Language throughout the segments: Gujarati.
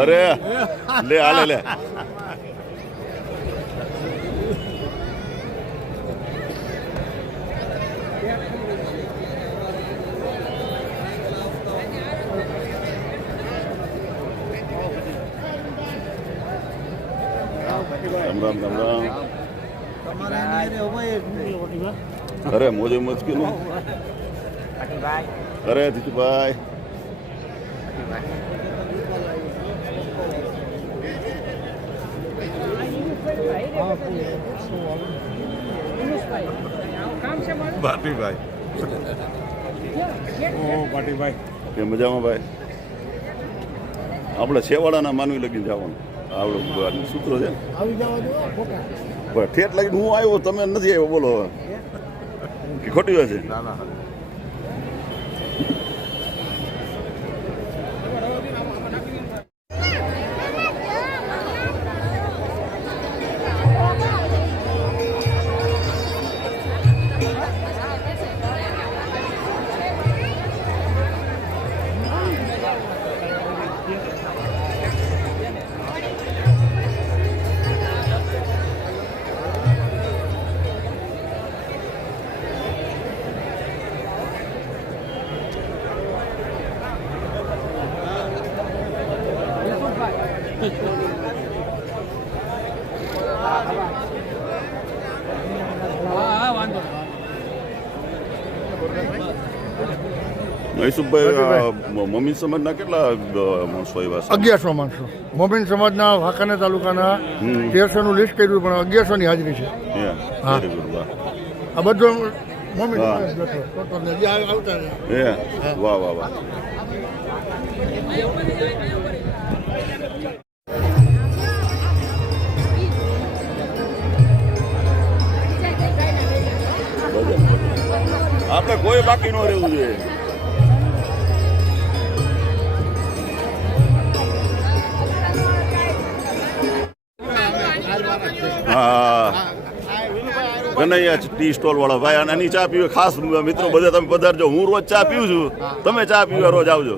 અરે લે હાલે લે રામ રામ રામ રામ અરે મોજે મોજ કે નો અરે જીતુભાઈ ભાટીભાઈ કે મજામાં ભાઈ આપણે છેવાડાના માનવી લગી જવાનું આવડું સૂત્રો છે ઠેઠ લાગીને હું આવ્યો તમે નથી આવ્યો બોલો કે ખોટી વાત છે મહેશુભાઈ મોમીન સમાજના કેટલા માણસો આવ્યા છે? 1100 માણસો. મોમીન સમાજના વાંકાનેર તાલુકાના 1300નું લિસ્ટ કર્યું પણ 1100 ની હાજરી છે. આ બધું મોમીન વાહ વાહ વાહ આપણે કોઈ બાકી ન રહેવું જોઈએ. હા કનૈયા ટી સ્ટોલ વાળા ભાઈ અને એની ચા પીવે ખાસ મિત્રો બધા તમે પધારજો. હું રોજ ચા પીવું છું, તમે ચા પીવા રોજ આવજો.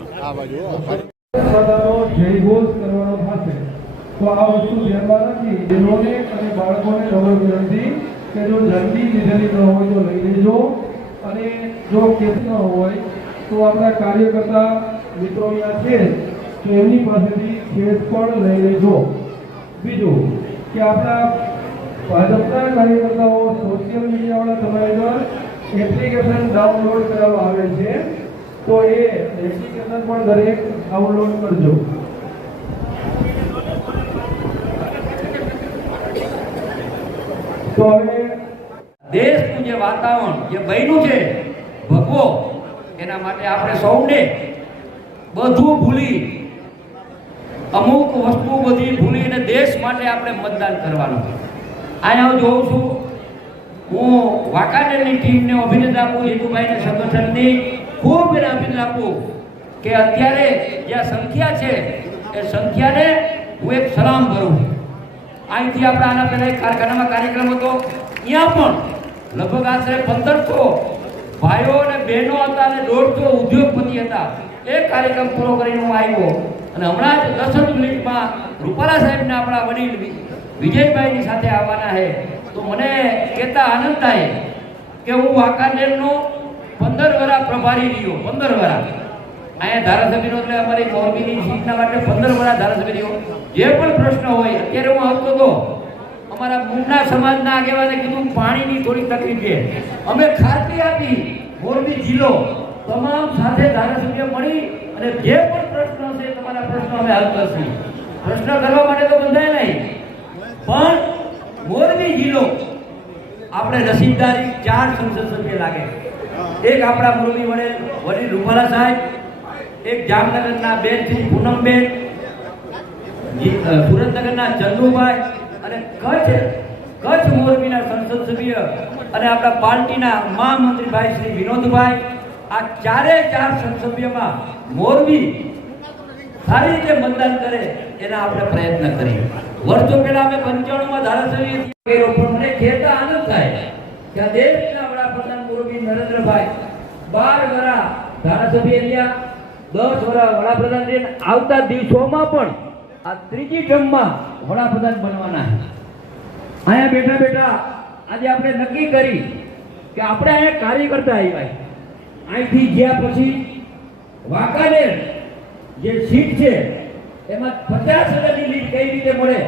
તો આ વસ્તુ ધ્યાનમાં રાખી બહેનોને અને બાળકોને ખબર વિનંતી કે જો જલ્દી લીધેલી ન હોય તો લઈ લેજો અને જો કેસ ન હોય તો આપણા કાર્યકર્તા મિત્રો અહીંયા છે તો એમની પાસેથી કેસ પણ લઈ લેજો. બીજું કે આપણા ભાજપના કાર્યકર્તાઓ સોશિયલ મીડિયાવાળા તમારી પર એપ્લિકેશન ડાઉનલોડ કરાવવા આવે છે તો એ એપ્લિકેશન પણ દરેક ડાઉનલોડ કરજો. તો હવે દેશનું જે વાતાવરણ જે બન્યું છે ભગવો એના માટે આપણે સૌને બધું ભૂલી અમુક વસ્તુ બધી ભૂલીને દેશ માટે આપણે મતદાન કરવાનું. અહીંયા હું જોઉં છું, હું વાંકાનેરની ટીમને અભિનંદન આપું, જીતુભાઈને સંગઠનની ખૂબ એને અભિનંદન આપું કે અત્યારે જે સંખ્યા છે એ સંખ્યાને હું એક સલામ કરું છું. અહીંથી આપણે આના પહેલા એક કારખાનામાં કાર્યક્રમ હતો, ત્યાં પણ લગભગ આશરે 1500 ભાઈઓ અને બહેનો હતા અને 150 ઉદ્યોગપતિ હતા. એ કાર્યક્રમ પૂરો કરીને હું આવ્યો અને હમણાં જ 10 મિનિટમાં રૂપાલા સાહેબને આપણા વડીલ વિજયભાઈની સાથે આવવાના છે. તો મને કહેતા આનંદ થાય કે હું વાંકાનેરનો 15 વર્ષ પ્રભારી રહ્યો. 15 વર્ષ અહીંયા ધારાસભ્યનો એટલે અમારી મોરબીની સીટના માટે 15 વર્ષ ધારાસભ્ય રહ્યો. જે પણ પ્રશ્ન હોય, અત્યારે હું આવતો હતો અમારા મુન્ના સમાજના આગેવાને કીધું પાણીની થોડી તકલીફ છે, અમે ખાતરી આપી મોરબી જિલ્લો તમામ સાથે ધારાસભ્ય મળી અને જે પણ પ્રશ્નો છે તમારા પ્રશ્નો અમે હલ કરશું. પ્રશ્ન કરવા માટે તો બંધાય નહીં, પણ મોરબી જિલ્લો આપણે નસીબદારી 4 સંસદ સભ્ય લાગે. એક આપણા મોરબી વડીલ રૂપાલા સાહેબ, એક જામનગરના બેન શ્રી પૂનમબેન, સુરેન્દ્રનગરના ચંદુભાઈ અને કચ્છ મોરબીના સંસદ સભ્ય અને આપણા પાર્ટીના મહામંત્રી ભાઈ શ્રી વિનોદભાઈ. આ 4 સંસદ સભ્યમાં મોરબી સારી રીતે મતદાન કરે એના આપણે પ્રયત્ન કરીએ. વર્ષો પહેલા અમે 95માં ધારાસભ્ય કર્યો, પણ મને કહેતા આનંદ થાય કે આ દેશના વડાપ્રધાન મોરબી નરેન્દ્રભાઈ 12 વર્ષ ધારાસભ્ય રહ્યા, 10 વર્ષ વડાપ્રધાન છે, આવતા દિવસોમાં પણ આ ત્રીજી ટર્મમાં વડાપ્રધાન બનવાના. અહીંયા બેઠા બેઠા આજે આપણે નક્કી કરી કે આપણે અહીંયા કાર્યકર્તા આવ્યા. અહીંથી ગયા પછી વાંકાનેર જે સીટ છે એમાં 50,000ની લીડ કઈ રીતે મળે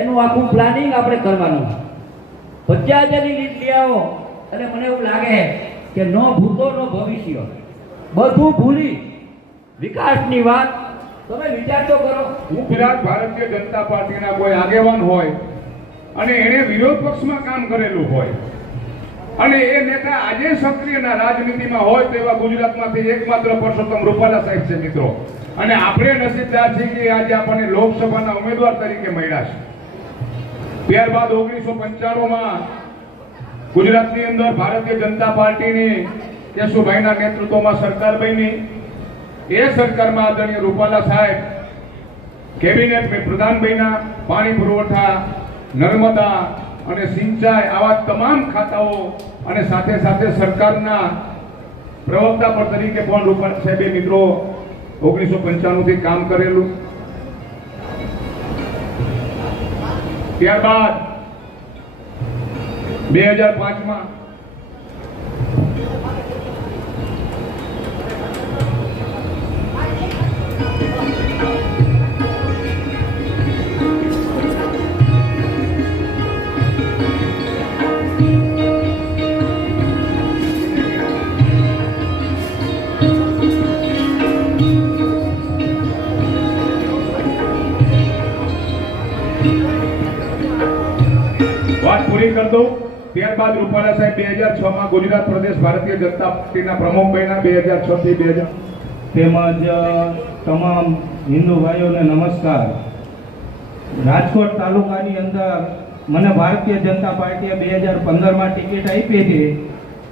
એનું આખું પ્લાનિંગ આપણે કરવાનું. 50,000ની લીડ લઈ આવો અને મને એવું લાગે કે નો ભૂતો નો ભવિષ્ય, બધું ભૂલી વિકાસની વાત તમે વિચાર તો કરો. હું કદાચ ભારતીય જનતા પાર્ટીના કોઈ આગેવાન હોય અને એણે વિરોધ પક્ષમાં કામ કરેલું હોય અને એ નેતા આજે સક્રિયના રાજનીતિમાં હોય તો એવા ગુજરાતમાંથી એકમાત્ર પરસોત્તમ રૂપાલા સાહેબ છે મિત્રો. અને આપણે નસીબદાર છીએ કે આજે આપણને લોકસભાના ઉમેદવાર તરીકે મળ્યા છે. ત્યારબાદ 1995માં ગુજરાતની અંદર ભારતીય જનતા પાર્ટીની કેશુભાઈના નેતૃત્વમાં સરકાર બની. એ સરકારમાં આદરણીય રૂપાલા સાહેબ કેબિનેટ પ્રધાન બન્યા. પાણી પુરવઠા, નર્મદા અને સિંચાઈ આવા તમામ ખાતાઓ અને સાથે સાથે સરકારના પ્રવક્તા પર તરીકે પણ રૂપાલા સાહેબે મિત્રો 1995 થી કામ કરેલું. ત્યારબાદ 2005માં વાત પૂરી કરી દઉં. ત્યારબાદ રૂપાલા સાહેબ 2006માં ગુજરાત પ્રદેશ ભારતીય જનતા પાર્ટીના પ્રમુખ બન્યા. 2006 થી 2000 તેમજ તમામ હિન્દુ ભાઈઓને નમસ્કાર. રાજકોટ તાલુકાની અંદર મને ભારતીય જનતા પાર્ટીએ 2015માં ટિકિટ આપી હતી.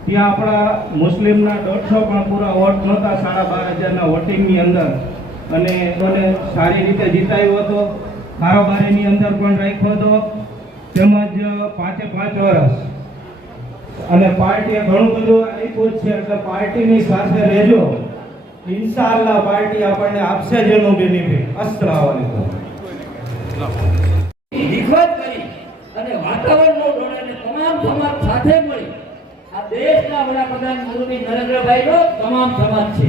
ત્યાં આપણા મુસ્લિમના 150 પણ પૂરા વોટ નહોતા, 12,500ના વોટિંગની અંદર, અને મને સારી રીતે જીતાયો હતો. કારોબારીની અંદર પણ રાખ્યો હતો, તેમજ 5 વર્ષ. અને પાર્ટીએ ઘણું બધું આપ્યું છે, એટલે પાર્ટીની સાથે રહેજો. ઇન્શાઅલ્લાહ પાર્ટી આપણને આપશે જેનું બેનિફિટ. અસ્સલામુ અલૈકુમ. વિખવાદ કરી અને વાતાવરણનો ડોળાને તમામ સમાજ સાથે મળી આ દેશના વડાપ્રધાન મોદી નરેન્દ્રભાઈનો તમામ સમાજ છે.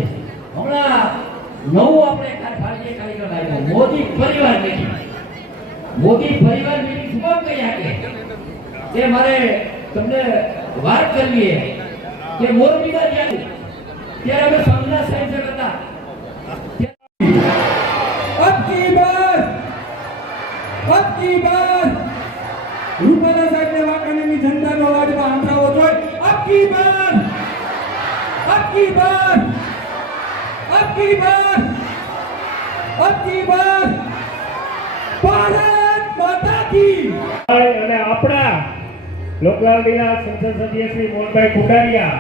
હમણાં નવું આપણે ભારતીય કાર્યક્રમ આવ્યો, મોદી પરિવાર મીટિંગ. મોદી પરિવાર મીટિંગ શું કામ કહી શકે એ મારે તમને વાત કરવી કે મોરબીમાં જ્યારે અમે સંઘના સાહેબ હતા अब की बार રૂપાલા સાહેબને વાંકાનેરની જનતાનો અવાજમાં સાંભળવો જોઈએ. अब की बार ભારત માતા કી. અને આપણા લોકલાડીલા સંસદ સભ્ય શ્રી મોહનભાઈ કુંડારિયા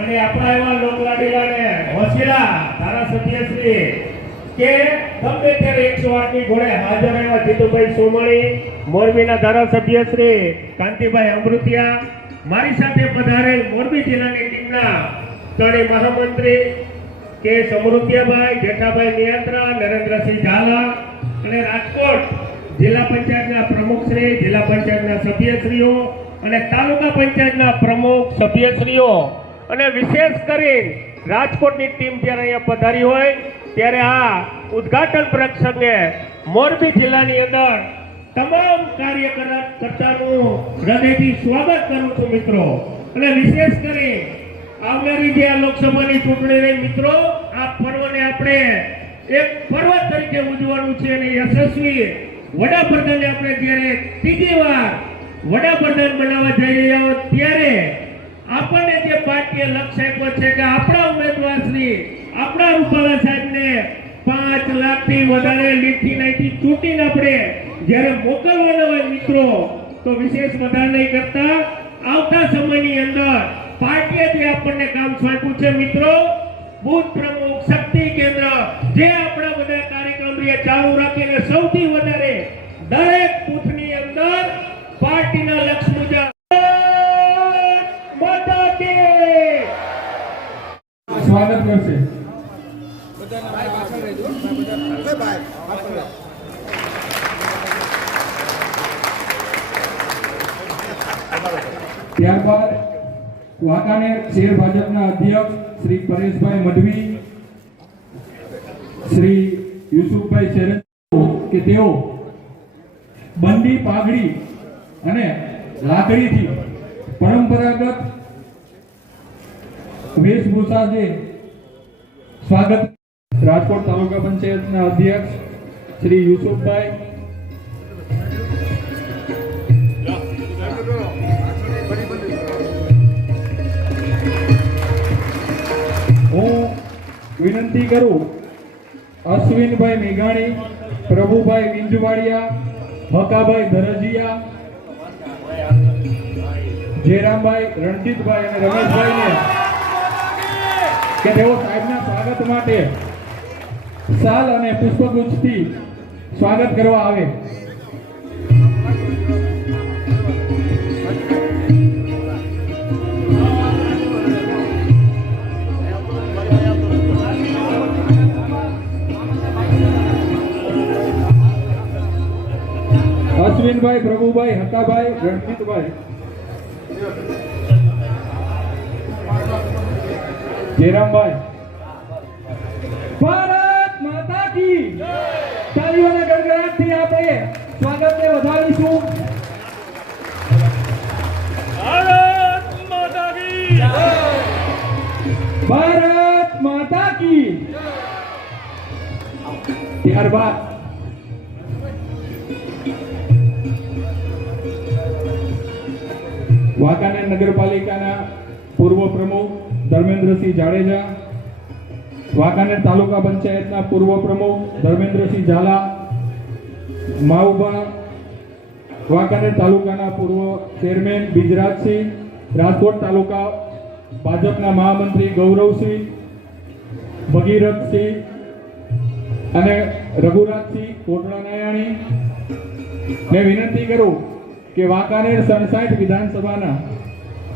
અને આપણા એવા લોકલાડીલાને હોશિયાર ધારાસભ્ય શ્રી કે ગમે ત્યારે 108ની ઘોડે હાજર એવા જીતુભાઈ સોમાણી, મોરબીના ધારાસભ્ય શ્રી કાંતિભાઈ અમૃતિયા, મારી સાથે પધારેલ મોરબી જિલ્લાની ટીમના ત્રણેય મહામંત્રી કે સમૃદ્ધિયાભાઈ, જેઠાભાઈ નિયંત્રા, નરેન્દ્રસિંહ ઝાલા અને રાજકોટ જિલ્લા પંચાયતના પ્રમુખશ્રી, જિલ્લા પંચાયતના સભ્યશ્રીઓ અને તાલુકા પંચાયતના પ્રમુખ સભ્યશ્રીઓ અને વિશેષ કરીને રાજકોટની ટીમ જ્યારે અહીંયા પધારી હોય ત્યારે આ ઉદ્ઘાટન પ્રસંગે મોરબી જિલ્લાની અંદર તમામ કાર્યકર્તાનું હૃદયથી સ્વાગત કરું છું મિત્રો. અને વિશેષ કરી આવનારી જે આ લોકસભાની ચૂંટણી રહી મિત્રો, આ પર્વને આપણે એક પર્વ તરીકે ઉજવવાનું છે અને યશસ્વી વડાપ્રધાનને આપણે જ્યારે ત્રીજી વાર વડાપ્રધાન બનાવવા જઈ રહ્યા હોય ત્યારે આપણને જે પાર્ટીએ લક્ષ્ય આપ્યો છે કે આપણા ઉમેદવાર શ્રી આપણા રૂપાલા સાહેબને 5 લાખથી વધારે લીડથી નાથી ચૂંટીને આપણે જ્યારે મોકલવાના હોય મિત્રો, તો વિશેષ વધારે નહીં કરતા આવતા સમયની અંદર પાર્ટીએ જે આપણને કામ સોંપ્યું છે મિત્રો, બુથ પ્રમુખ, શક્તિ કેન્દ્ર, જે આપણા બધા કાર્યક્રમ ચાલુ રાખીને સૌથી વધારે દરેક બુથની અંદર પાર્ટીના લક્ષ્ય મુજબ સ્વાગત કરશે. ત્યારબાદ વાંકાનેર શહેર ભાજપના અધ્યક્ષ શ્રી પરેશભાઈ મઢવી, શ્રી યુસુફભાઈ ચેરન કે તેઓ બંડી પાઘડી અને લાકડીથી પરંપરાગત વેશભૂષા છે સ્વાગત. રાજકોટ તાલુકા પંચાયતના અધ્યક્ષ શ્રી યુસુફભાઈ, હું વિનંતી કરું અશ્વિનભાઈ મેઘાણી, પ્રભુભાઈ વિંજવાડિયા, હકાભાઈ ધરજીયા, જયરામભાઈ, રણજીતભાઈ અને રમેશભાઈને કે તેઓ સાહેબના સ્વાગત માટે શાલ અને પુષ્પગુચ્છથી સ્વાગત કરવા આવે. અશ્વિનભાઈ, પ્રભુભાઈ, હકાભાઈ, રણજીતભાઈ, જયરામભાઈ. ભારત માતા કી તાળીઓના ગડગડાટથી આપણે સ્વાગતને વધારીશું. ભારત માતા કી, ભારત માતા કી. ત્યારબાદ વાંકાનેર નગરપાલિકાના પૂર્વ પ્રમુખ ધર્મેન્દ્રસિંહ જાડેજા, વાંકાનેર તાલુકા પંચાયતના પૂર્વ પ્રમુખ ધર્મેન્દ્રસિંહ ઝાલા, માઉબા વાંકાનેર તાલુકાના પૂર્વ ચેરમેન બિજરાજસિંહ, રાજકોટ તાલુકા ભાજપના મહામંત્રી ગૌરવસિંહ, ભગીરથસિંહ અને રઘુરાજસિંહ કોટડા નાયાણી ને વિનંતી કરું કે વાંકાનેર 67 વિધાનસભાના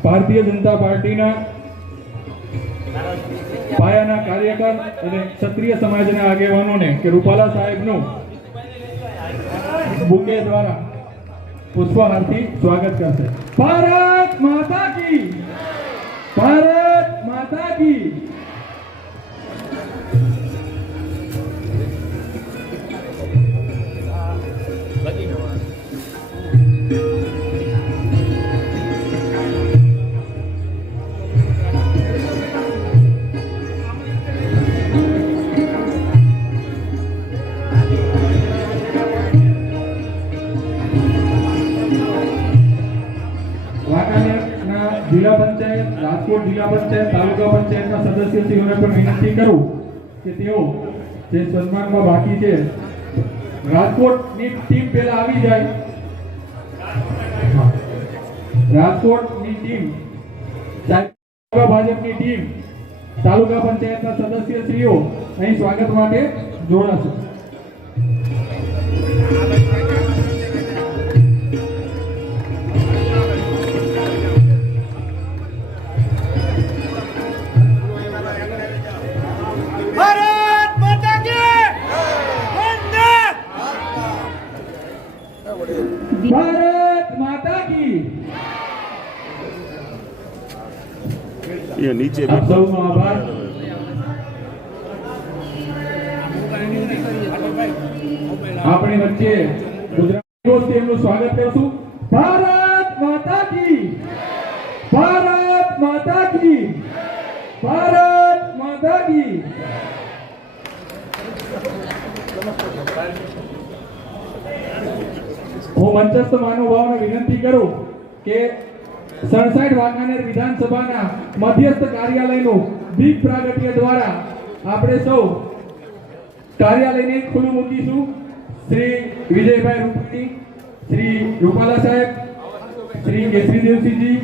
ભારતીય જનતા પાર્ટીના પાયાના કાર્યકર અને ક્ષત્રિય સમાજના આગેવાનોને કે રૂપાલા સાહેબનું બુકે દ્વારા પુષ્પહારથી સ્વાગત કરશે. ભારત માતા કી, ભારત માતા કી. જિલ્લા પંચાયત, રાજકોટ જિલ્લા પંચાયત, તાલુકા પંચાયતના સદસ્યશ્રીઓને પણ વિનંતી કરું કે તેઓ જે સન્માનમાં બાકી છે રાજકોટની ટીમ પહેલા આવી જાય. રાજકોટની ટીમ, ભાજપની ટીમ, તાલુકા પંચાયતના સદસ્યશ્રીઓ અહીં સ્વાગત માટે જોડાશે. ભારત માતા કી. એ નીચે આપ સૌનો આભાર. આપણી વચ્ચે ગુજરાતી એમનું સ્વાગત કરશું. ભારત માતા કી, ભારત માતા કી, ભારત માતા કી. હું મંચસ્થ મહાનુભાવોને વિનંતી કરું કે 67 વાંકાનેર વિધાનસભાના મધ્યસ્થ કાર્યાલયનું દીપ પ્રાગટ્ય દ્વારા આપણે સૌ કાર્યાલયને ખુલ્લું મૂકીશું. શ્રી વિજયભાઈ રૂપાણી, શ્રી રૂપાલા સાહેબ, શ્રી કેસરીદેવસિંહજી,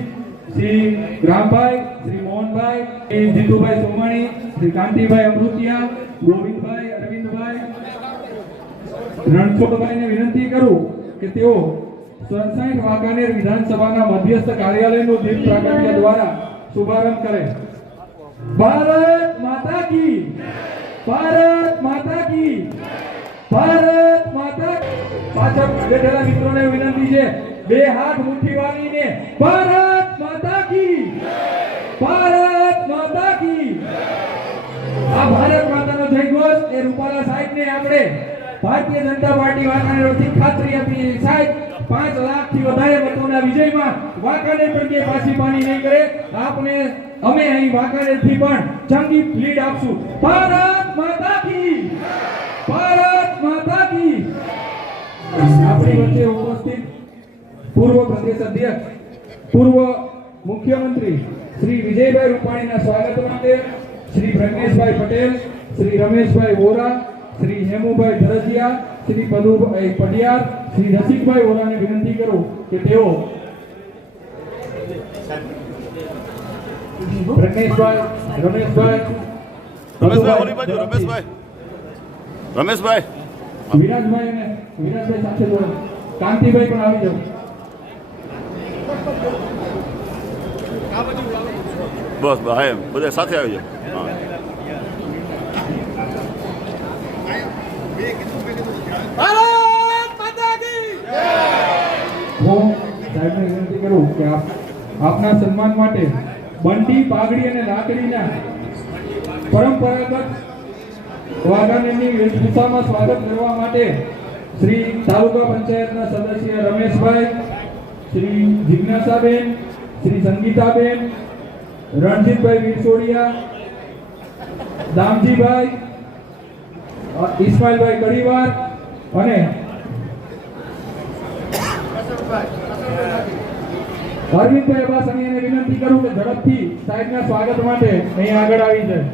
શ્રી રામભાઈ, શ્રી મોહનભાઈ, શ્રી જીતુભાઈ સોમાણી, શ્રી કાંતિભાઈ અમૃતિયા, ગોવિંદભાઈ, અરવિંદભાઈ, રણછોડભાઈને વિનંતી કરું કે તેઓ 67 વાંકાનેર વિધાનસભાના મધ્યસ્થ કાર્યાલયનું દીપ પ્રાગટ્ય દ્વારા શુભારંભ કરે. ભારત માતા કી, ભારત માતા કી, ભારત માતા. પાછળ બેઠેલા મિત્રોને વિનંતી છે બે હાથ મુઠ્ઠી વાળીને ભારત માતા કી, ભારત માતા કી. આ ભારત માતાનો જયઘોષ એ રૂપાલા સાહેબને આપણે ભારતીય જનતા પાર્ટી વાંકાનેરથી ખાતરી આપી. સાહેબ 5 લાખથી વધારે મતોના વિજયમાં વાંકાનેર પણ કે પાછી પાણી નહીં કરે. આપણે અમે અહીં વાંકાનેરથી પણ જંગી લીડ આપશું. ભારત માતા કી, ભારત માતા કી. આપણી વચ્ચે ઉપસ્થિત પૂર્વ પ્રદેશ અધ્યક્ષ, પૂર્વ મુખ્યમંત્રી શ્રી વિજયભાઈ રૂપાણીના સ્વાગત માટે શ્રી પ્રજ્ઞેશભાઈ પટેલ, શ્રી રમેશભાઈ વોરા, શ્રી હેમુભાઈ ધરજીયા, શ્રી પદુભાઈ પડિયાર, શ્રી રસિકભાઈ વોરાને વિનંતી કરું કે તેઓ પ્રજ્ઞેશભાઈ, રમેશભાઈ, ઓલી બાજુ રમેશભાઈ, વિરાજભાઈ અને વિરાજભાઈ સાથે જોડો. કાંતિભાઈ પણ આવી જાઓ. બસ હા એમ બધા સાથે આવી જાઓ. હા હું સાહેબને વિનંતી કરું કે આપના સન્માન માટે બંડી, પાઘડી અને લાકડીના પરંપરાગત વાઘાનેરની વેશભૂષામાં સ્વાગત કરવા માટે શ્રી તાલુકા પંચાયતના સદસ્ય રમેશભાઈ, શ્રી જિજ્ઞાસાબેન, શ્રી સંગીતાબેન, રણજીતભાઈ વિરસોડિયા, દામજીભાઈ, ઇસ્માઇલભાઈ કડીવાર અને અરવિંદભાઈ અબાસણીયાને વિનંતી કરું કે ઝડપથી સાહેબના સ્વાગત માટે અહીં આગળ આવી જાય.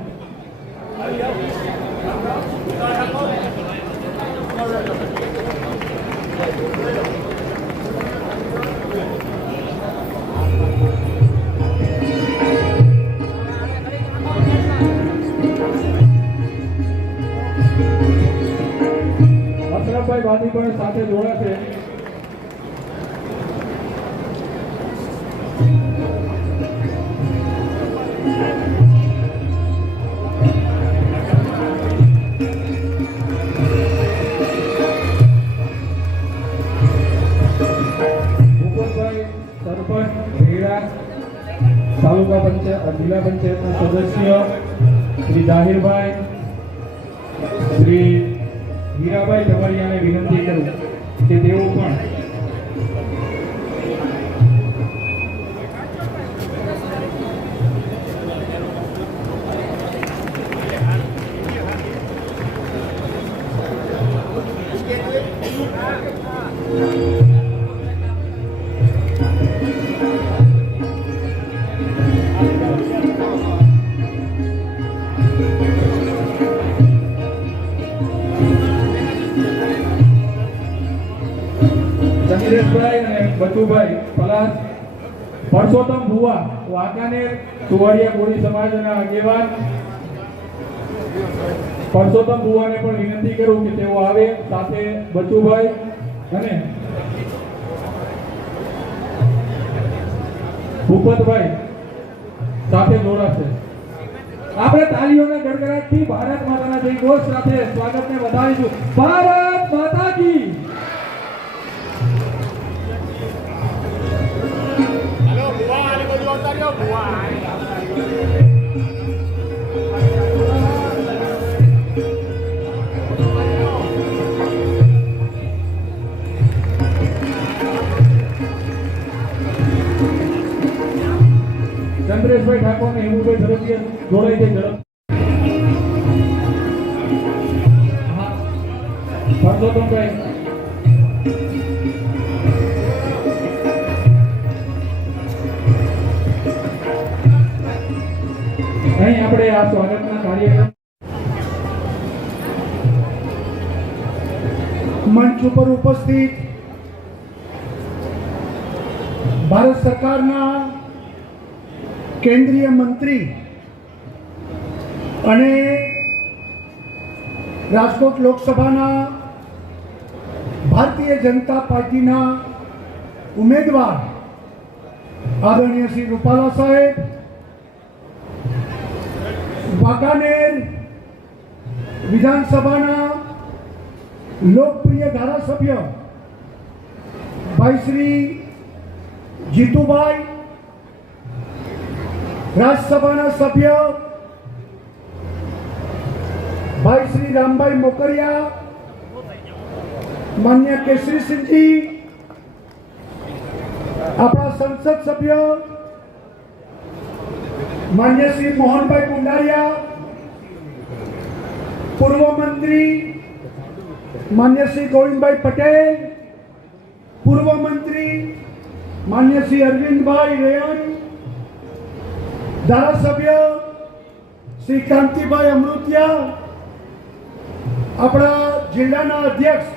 અશરફભાઈ વાદી પણ સાથે જોડાશે. તાલુકા પંચાયત, જિલ્લા પંચાયતના સદસ્ય શ્રી જાહીરભાઈ, શ્રી હીરાભાઈ ટવરિયાને વિનંતી કરું કે તેઓ પણ જમીરેશભાઈ અને બચુભાઈ પલાસ, પરસોત્તમ ભુવા વાંકાનેર સુવાડિયા કોળી સમાજના આગેવાન પરસોત્તમ ભુવાને પણ વિનંતી કરું કે તેઓ આવે. સાથે બચુભાઈ અને ભૂપતભાઈ સાથે જોડાશે. આપણે તાળીઓના ગડગડાટથી ભારત માતાના જયઘોષ સાથે સ્વાગતને વધારીશું. ભારત માતા કી. ચંદ્રેશભાઈ ઠાકોર ને હેમુભાઈ ધરજીયા જોડાઈ જાય ઝડપ. પરસોત્તમભાઈ, અહીં આપણે આ સ્વાગતના કાર્યક્રમ મંચ ઉપર ઉપસ્થિત ભારત સરકારના કેન્દ્રીય મંત્રી અને રાજકોટ લોકસભાના ભારતીય જનતા પાર્ટીના ઉમેદવાર આદરણીય શ્રી રૂપાલા સાહેબ, વાંકાનેર વિધાનસભાના લોકપ્રિય ધારાસભ્ય ભાઈ શ્રી જીતુભાઈ, રાજ્યસભાના સભ્ય ભાઈ શ્રી રામભાઈ મોકરિયા, માન્ય કેસરીસિંહજી, આપણા સંસદ સભ્ય માન્ય શ્રી મોહનભાઈ કુંડારિયા, પૂર્વ મંત્રી માન્ય શ્રી ગોવિંદભાઈ પટેલ, પૂર્વ મંત્રી માન્ય શ્રી અરવિંદભાઈ રેયન, ધારાસભ્ય શ્રી કાંતિભાઈ અમૃતિયા, આપણા જિલ્લાના અધ્યક્ષ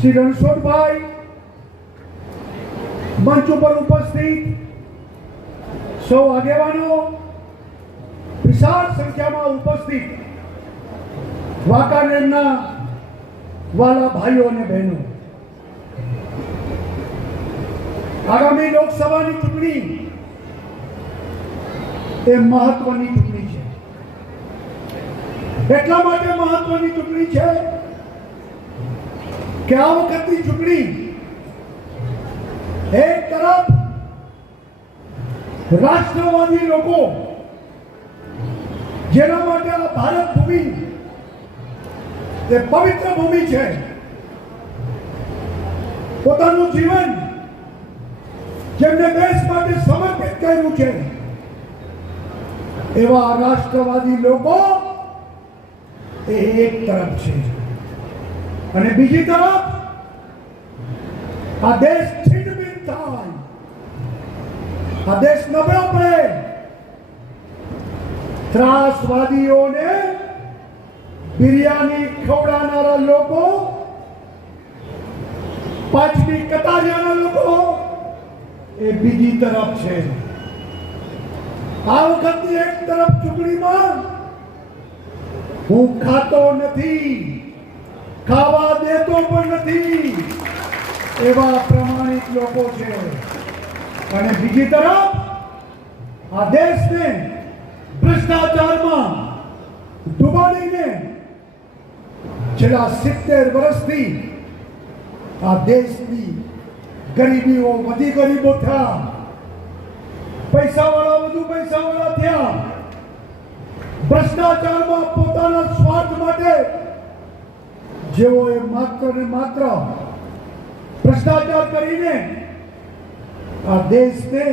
શ્રી રણછોડભાઈ, મંચ ઉપર ઉપસ્થિત સૌ આગેવાનો, વિશાળ સંખ્યામાં ઉપસ્થિત વાંકાનેરના વાલા ભાઈઓ અને બહેનો, આગામી લોકસભાની ચૂંટણી એ મહત્વની ચૂંટણી છે. એટલા માટે મહત્વની ચૂંટણી છે કે આ વખતની ચૂંટણી એક તરફ રાષ્ટ્રવાદી લોકો, જેના માટે આ ભારત ભૂમિ એ પવિત્ર ભૂમિ છે, પોતાનું જીવન જેમને દેશ માટે સમર્પિત કર્યું છે, એવા રાષ્ટ્રવાદી લોકો એ એક તરફ છે. અને બીજી તરફ આ દેશ છિન્નભિન્ન થાય, આ દેશ નબળો પડે, ત્રાસવાદીઓને બિરયાની ખવડાવનારા લોકો, પાછલી કતારિયાના લોકો એ બીજી તરફ છે. આ વખતની એક તરફ ચૂંટણીમાં હું ખાતો નથી, ખાવા દેતો પણ નથી એવા પ્રમાણિક લોકો છે. અને બીજી તરફ આ દેશને ભ્રષ્ટાચારમાં ડૂબાડીને છેલ્લા 70 વર્ષથી આ દેશની ગરીબીઓ વધી ગરીબો થયા, પૈસાવાળા વધુ પૈસાવાળા થયા, ભ્રષ્ટાચારમાં પોતાના સ્વાર્થ માટે જેઓએ માત્ર ને માત્ર ભ્રષ્ટાચાર કરીને આ દેશને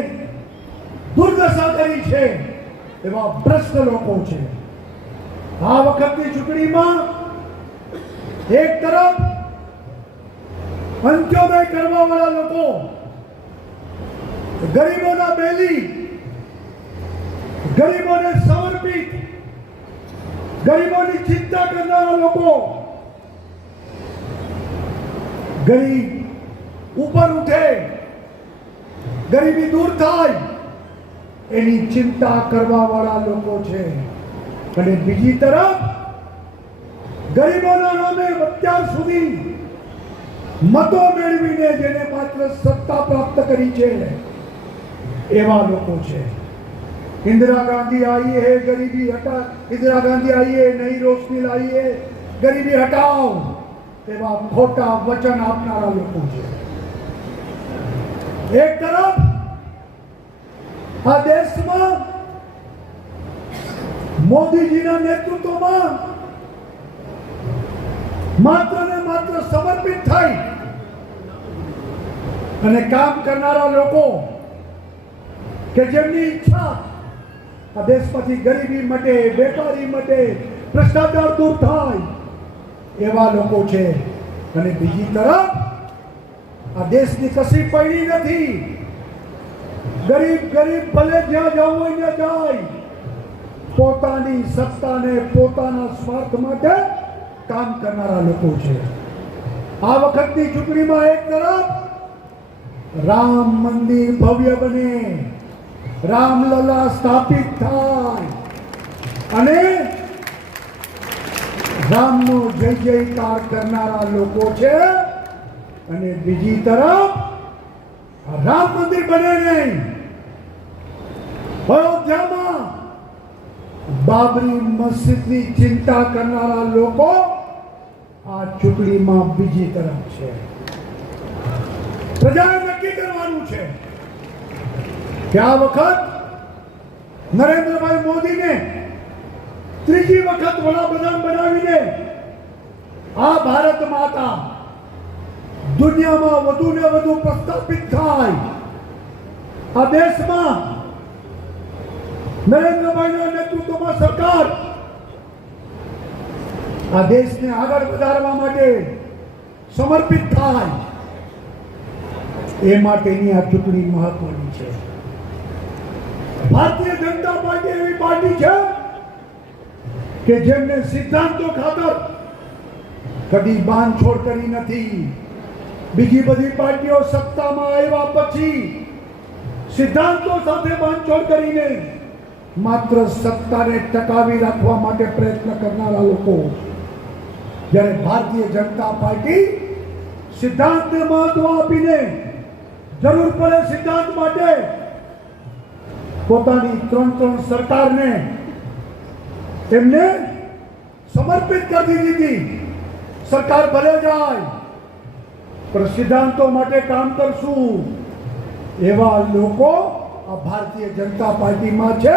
દુર્દશા કરી છે એવા ભ્રષ્ટ લોકો છે. આ વખતની ચૂંટણીમાં એક તરફ અંત્યોદય કરવા વાળા લોકો, ગરીબોના બેલી, ગરીબોને સમર્પિત, ગરીબોની ચિંતા કરનારા લોકો, ગરીબ ઉપર ઉઠે, ગરીબી દૂર થાય એની ચિંતા કરવા વાળા લોકો છે. અને બીજી તરફ ગરીબોના નામે અત્યાર સુધી મતો મેળવીને જેને માત્ર સત્તા પ્રાપ્ત કરી છે એવા લોકો છે. इंदिरा गांधी आई है गरीबी हटा, इंदिरा गांधी आई है नई रोशनी लाई है गरीबी हटाओ એવા ખોટા વચન આપનારા લોકો છે. એક તરફ આ દેશમાં મોદીજીના નેતૃત્વમાં માત્ર ને માત્ર સમર્પિત થઈ અને કામ કરનારા લોકો કે જેમની ઈચ્છા આ દેશમાંથી ગરીબી મટે, બેકારી મટે, ભ્રષ્ટાચાર દૂર થાય એવા લોકો છે. અને બીજી તરફ આ દેશની કશી પડી નથી, ગરીબ ગરીબ ભલે જ્યાં જવું હોય ને જાય, પોતાની સત્તાને પોતાના સ્વાર્થ માટે કામ કરનારા લોકો છે. આ વખતની ચૂંટણીમાં એક તરફ રામ મંદિર ભવ્ય બને, રામલલા સ્થાપિત થાય અને રામનો જય જયકાર કરનારા લોકો છે. અને બીજી તરફ રામ મંદિર બને નહીં, અયોધ્યામાં બાબરી મસ્જિદની ચિંતા કરનારા લોકો આ ચૂંટણીમાં બીજી તરફ છે. પ્રજાએ નક્કી કરવાનું છે કે આ વખત નરેન્દ્રભાઈ મોદીને ત્રીજી વખત વડાપ્રધાન બનાવીને આ ભારત માતા દુનિયામાં વધુ ને વધુ પ્રસ્થાપિત થાય, આ દેશમાં નરેન્દ્રભાઈના નેતૃત્વમાં સરકાર આ દેશને આગળ વધારવા માટે સમર્પિત થાય, એ માટેની આ ચૂંટણી મહત્વની છે. ભારતીય જનતા પાર્ટી એવી પાર્ટી છે કે જેમને સિદ્ધાંતો ખાતર કદી બાંધછોડ કરી નથી. બીજી બધી પાર્ટીઓ સત્તામાં આવ્યા પછી સિદ્ધાંતો સાથે બાંધછોડ કરીને માત્ર સત્તાને ટકાવી રાખવા માટે પ્રયત્ન કરનારા લોકો, જ્યારે ભારતીય જનતા પાર્ટી સિદ્ધાંતને મહત્વ આપીને જરૂર પડે સિદ્ધાંત માટે પોતાની 3 સરકારને એમને સમર્પિત કરી દીધી. સરકાર ભલે જાય પણ સિદ્ધાંતો માટે કામ કરશું એવા લોકો આ ભારતીય જનતા પાર્ટીમાં છે.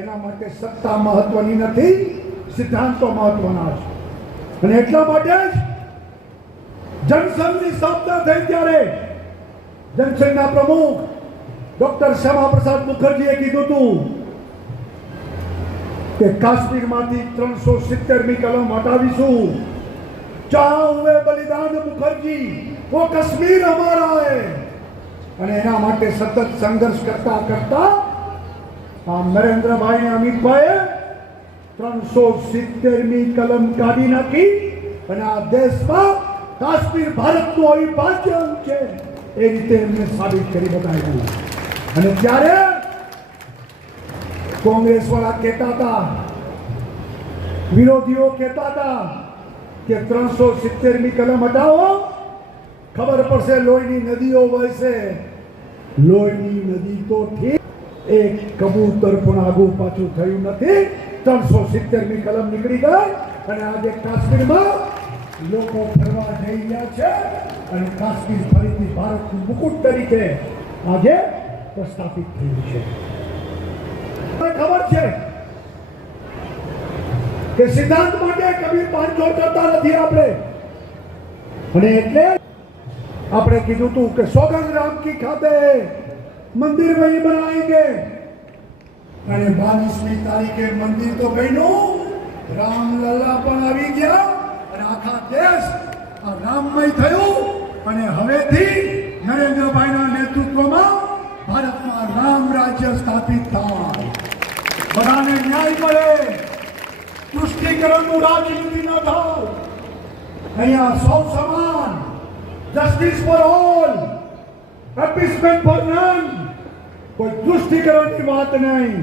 એના માટે સત્તા મહત્વની નથી, સિદ્ધાંતો મહત્વના છે. અને એટલા માટે જ જનસંઘની સ્થાપના થઈ ત્યારે જનસંઘના પ્રમુખ ડોક્ટર શ્યામા પ્રસાદ મુખર્જીએ કીધું હતું કે કાશ્મીરમાંથી 370મી કલમ હટાવીશું. જહાં હુએ બલિદાન મુખર્જી વો કાશ્મીર હમારા હૈ. અને એના માટે સતત સંઘર્ષ કરતા કરતા આ નરેન્દ્રભાઈ અમિતભાઈએ 370મી કલમ કાઢી નાખી અને આ દેશમાં કાશ્મીર ભારતનું અવિભાજ્ય અંગ છે એ રીતે એમને સાબિત કરી બતાવ્યું. અને ત્યારે કોંગ્રેસ વાળા કહેતા હતા, વિરોધીઓ કહેતા હતા કે 370મી કલમ હટાવો, ખબર પડશે લોહીની નદીઓ વહેશે. લોહીની નદી તો ઠીક, એક કબૂતર પણ આગુ પાછું થયું નથી. 370મી કલમ નીકળી ગઈ અને આજે કાશ્મીરમાં લોકો ફરવા જઈ રહ્યા છે અને કાશ્મીર ફરીથી ભારતનું મુકુટ તરીકે આજે પ્રસ્થાપિત થયું છે. ખબર છે કે સિદ્ધાંત માટે કભી બાંધછોડ કરતા નથી આપણે. અને એટલે આપણે કીધું હતું કે સોગંદ રામ કી ખાતે મંદિર વહી બનાएंगे. અને 22મી તારીખે મંદિર તો બન્યું, રામલલ્લા પણ આવી ગયા અને આખા દેશ આ રામમય થયું. અને હવેથી નરેન્દ્રભાઈના નેતૃત્વમાં ભારતમાં રામ રાજ્ય સ્થાપિત થાય, બધાને ન્યાય મળે, તૃષ્ટિકરણનું રાજનીતિ ન થાય. અહીંયા સૌ સમાન, justice for all, appeasement for none, કોઈ તૃષ્ટિકરણની વાત નહીં.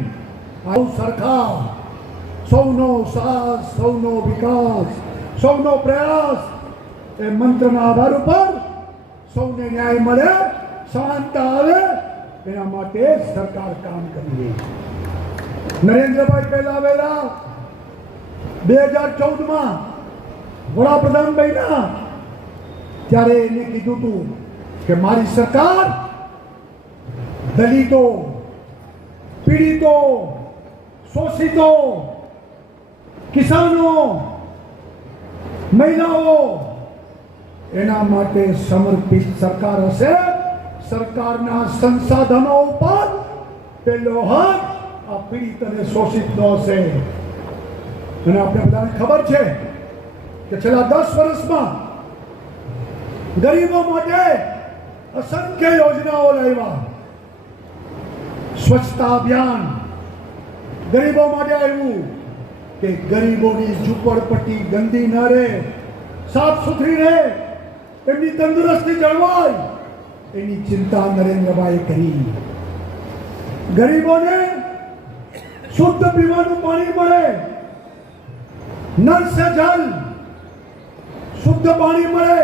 આવું સરખા, સૌનો સાથ, સૌનો વિકાસ, સૌનો પ્રયાસ, એ મંત્રના આધાર ઉપર સૌને ન્યાય મળે, સમાનતા આવે, એના માટે સરકાર કામ કરી રહી છે. નરેન્દ્રભાઈ પહેલા વહેલા 2014માં વડાપ્રધાન બન્યા ત્યારે એને કીધું હતું કે મારી સરકાર દલિતો, પીડિતો, શોષિતો, કિસાનો, મહિલાઓ એના માટે સમર્પિત સરકાર હશે. સરકારના સંસાધનો ઉપર પેલો હક આ પીડિત અને શોષિતનો હશે. અને આપણે બધાને ખબર છે કે છેલ્લા 10 વર્ષમાં ગરીબો માટે અસંખ્ય યોજનાઓ લાવ્યા. સ્વચ્છતા અભિયાન ગરીબો માટે આવ્યું કે ગરીબોની ઝૂંપડપટ્ટી ગંદી ન રહે, સાફ સુથરી રહે, એમની તંદુરસ્તી જળવાય, એની ચિંતા નરેન્દ્રભાઈએ કરી. ગરીબોને શુદ્ધ પીવાનું પાણી મળે, નળ સે જલ, શુદ્ધ પાણી મળે,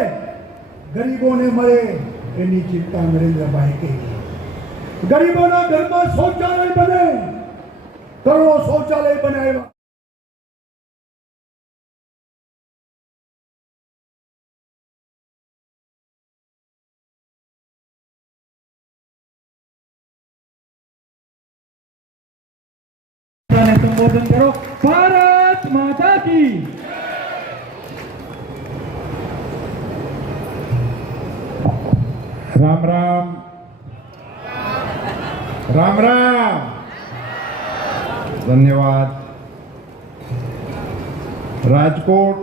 ગરીબોને મળે, એની ચિંતા નરેન્દ્રભાઈએ કરી. ગરીબોના ઘરમાં શૌચાલય બને, કરોડો શૌચાલય બનાવ્યા. જનતાને સંબોધન કરો. ભારત માતા કી રામ રામ રામ રામ. ધન્યવાદ. રાજકોટ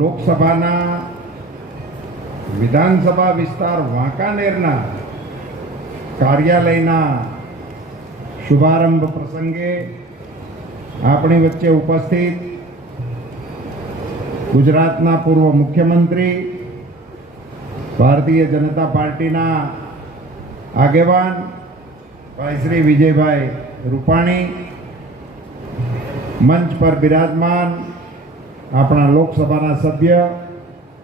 લોકસભાના વિધાનસભા વિસ્તાર વાંકાનેરના કાર્યાલયના શુભારંભ પ્રસંગે આપણી વચ્ચે ઉપસ્થિત ગુજરાતના પૂર્વ મુખ્યમંત્રી, ભારતીય જનતા પાર્ટીના આગેવાન ભાઈ શ્રી વિજયભાઈ રૂપાણી, મંચ પર બિરાજમાન આપણા લોકસભાના સભ્ય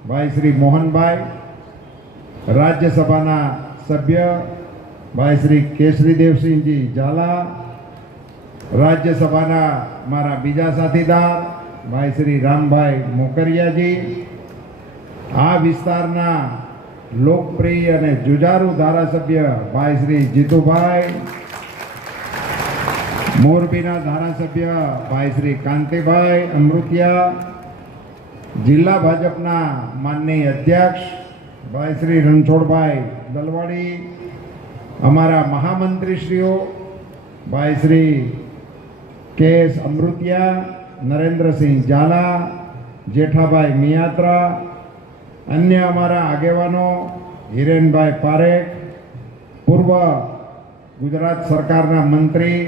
ભાઈ શ્રી મોહનભાઈ, રાજ્યસભાના સભ્ય ભાઈ શ્રી કેસરીદેવસિંહજી ઝાલા, રાજ્યસભાના મારા બીજા સાથીદાર ભાઈ શ્રી રામભાઈ મોકરિયાજી, આ વિસ્તારના લોકપ્રિય અને જુજારુ ધારાસભ્ય ભાઈ શ્રી જીતુભાઈ, મોરબીના ધારાસભ્ય ભાઈ શ્રી કાંતિભાઈ અમૃતિયા, જિલ્લા ભાજપના માનનીય અધ્યક્ષ ભાઈ શ્રી રણછોડભાઈ દલવાડી, અમારા મહામંત્રીશ્રીઓ ભાઈ શ્રી કેએસ અમૃતિયા, નરેન્દ્રસિંહ ઝાલા, જેઠાભાઈ મિયાત્રા, અન્ય અમારા આગેવાનો હિરેનભાઈ પારેખ, પૂર્વ ગુજરાત સરકારના મંત્રી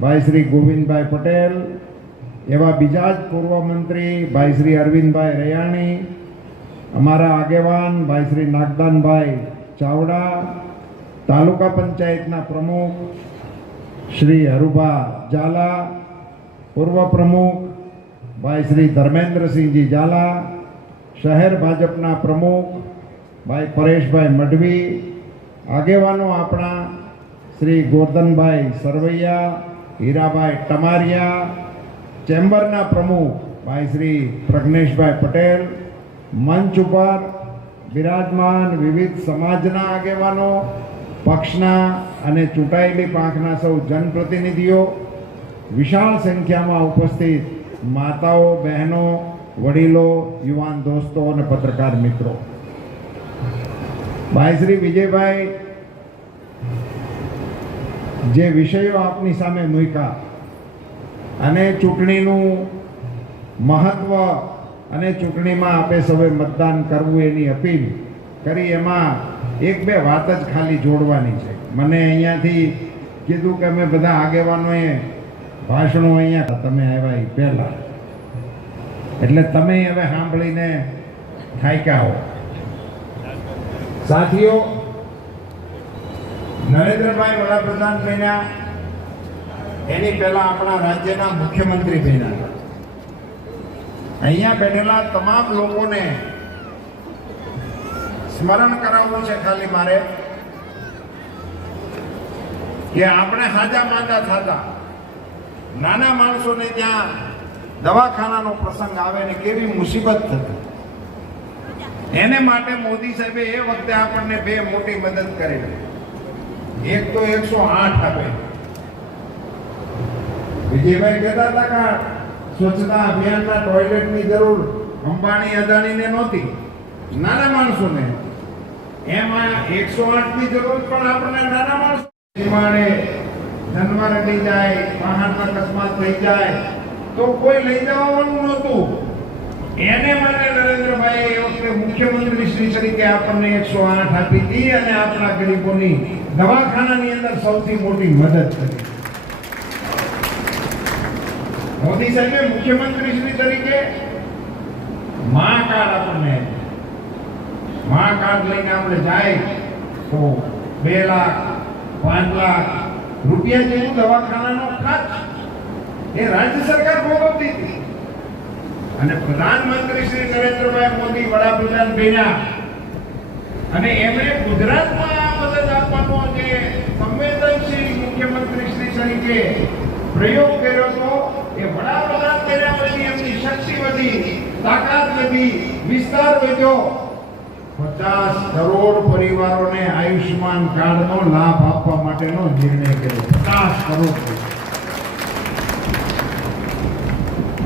ભાઈ શ્રી ગોવિંદભાઈ પટેલ, એવા બીજા જ પૂર્વ મંત્રી ભાઈ શ્રી અરવિંદભાઈ રૈયાણી, અમારા આગેવાન ભાઈ શ્રી નાગદાનભાઈ ચાવડા, તાલુકા પંચાયતના પ્રમુખ શ્રી હરુભા ઝાલા, પૂર્વ પ્રમુખ ભાઈ શ્રી ધર્મેન્દ્રસિંહજી ઝાલા, શહેર ભાજપના પ્રમુખ ભાઈ પરેશભાઈ મઢવી, આગેવાનો આપણા શ્રી ગોરધનભાઈ સરવૈયા, હીરાભાઈ ટમારિયા, ચેમ્બરના પ્રમુખ ભાઈ શ્રી પ્રજ્ઞેશભાઈ પટેલ, મંચ ઉપર બિરાજમાન વિવિધ સમાજના આગેવાનો, પક્ષના અને ચૂંટાયેલી પાંખના સૌ જનપ્રતિનિધિઓ, વિશાળ સંખ્યામાં ઉપસ્થિત માતાઓ, બહેનો, વડીલો, યુવાન દોસ્તો અને પત્રકાર મિત્રો, ભાઈ શ્રી વિજયભાઈ જે વિષયો આપની સામે મૂક્યા અને ચૂંટણીનું મહત્વ અને ચૂંટણીમાં આપે સૌએ મતદાન કરવું એની અપીલ કરી, એમાં એક બે વાત જ ખાલી જોડવાની છે. મને અહીંયાથી કીધું કે અમે બધા આગેવાનોએ ભાષણો અહીંયા તમે આવ્યા એ પહેલા, એટલે તમે હવે સાંભળીને થાક્યા હો. સાથીઓ, નરેન્દ્રભાઈ વડાપ્રધાન બન્યા એની પહેલા આપણા રાજ્યના મુખ્યમંત્રી બન્યા. અહીંયા બેઠેલા તમામ લોકોને સ્મરણ કરાવવું છે ખાલી મારે કે આપણે હાજા માંદા થતા નાના માણસોને ત્યાં દવાખાનાનો પ્રસંગ આવે ને કેવી મુસીબત થતી, એને માટે મોદી સાહેબે એ વખતે આપણને બે મોટી મદદ કરી. એક તો 108 આપે. વિજયભાઈ કહેતા હતા કે સ્વચ્છતા અભિયાનના ટોયલેટની જરૂર અંબાણી અદાણીને નહોતી, નાના માણસોને. એમાં 108ની જરૂર પણ આપણને નાના માણસો નિમાણે જન્મ રડી જાય, વાહનના અકસ્માત થઈ જાય તો કોઈ લઈ જવાનું નહોતું. એને માટે નરેન્દ્રભાઈ એ વખતે મુખ્યમંત્રી શ્રી તરીકે આપણને 108 આપી હતી અને આપણા ગરીબોની દવાખાનાની અંદર સૌથી મોટી મદદ કરી. મોદી સાહેબે મુખ્યમંત્રી શ્રી તરીકે મા કાર્ડ આપણને, મા કાર્ડ લઈને આપણે જાય તો 2 લાખ 5 લાખ રૂપિયા જેવું દવાખાનાનો ખર્ચ એ રાજ્ય સરકાર ભોગવતી હતી. અને પ્રધાનમંત્રી શ્રી નરેન્દ્રભાઈ મોદી વડાપ્રધાન બન્યા અને એમણે ગુજરાતમાં આ મદદ આપવાનો જે સંવેદનશીલ મુખ્યમંત્રી શ્રી તરીકે પ્રયોગ કર્યો હતો, એ વડાપ્રધાન કર્યા પછી એમની શક્તિ વધી, તાકાત વધી, વિસ્તાર વધ્યો. 50 કરોડ પરિવારોને આયુષ્માન કાર્ડનો લાભ આપવા માટેનો નિર્ણય કર્યો. 50 કરોડ.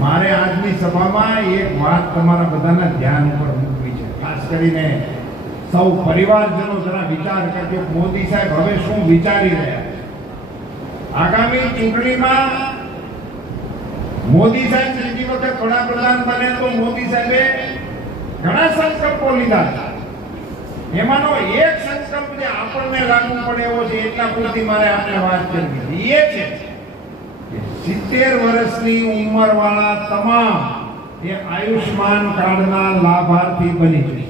મારે આજની સભામાં એક વાત તમારા બધાના ધ્યાન ઉપર મૂકવી છે. ખાસ કરીને સૌ પરિવારજનો જરા વિચાર કરજો મોદી સાહેબ હવે શું વિચારી રહ્યા છે. આગામી ચૂંટણીમાં મોદી સાહેબ ત્રીજી વખત વડાપ્રધાન બને તો મોદી સાહેબે ઘણા સંકલ્પો લીધા છે. એમાંનો એક સંકલ્પ જે આપણને લાગુ પડે એવો છે એટલા પૂરતી મારે આપણે વાત કરવી એ છે 70 વર્ષની ઉંમરવાળા તમામ એ આયુષ્માન કાર્ડના લાભાર્થી બની જશે.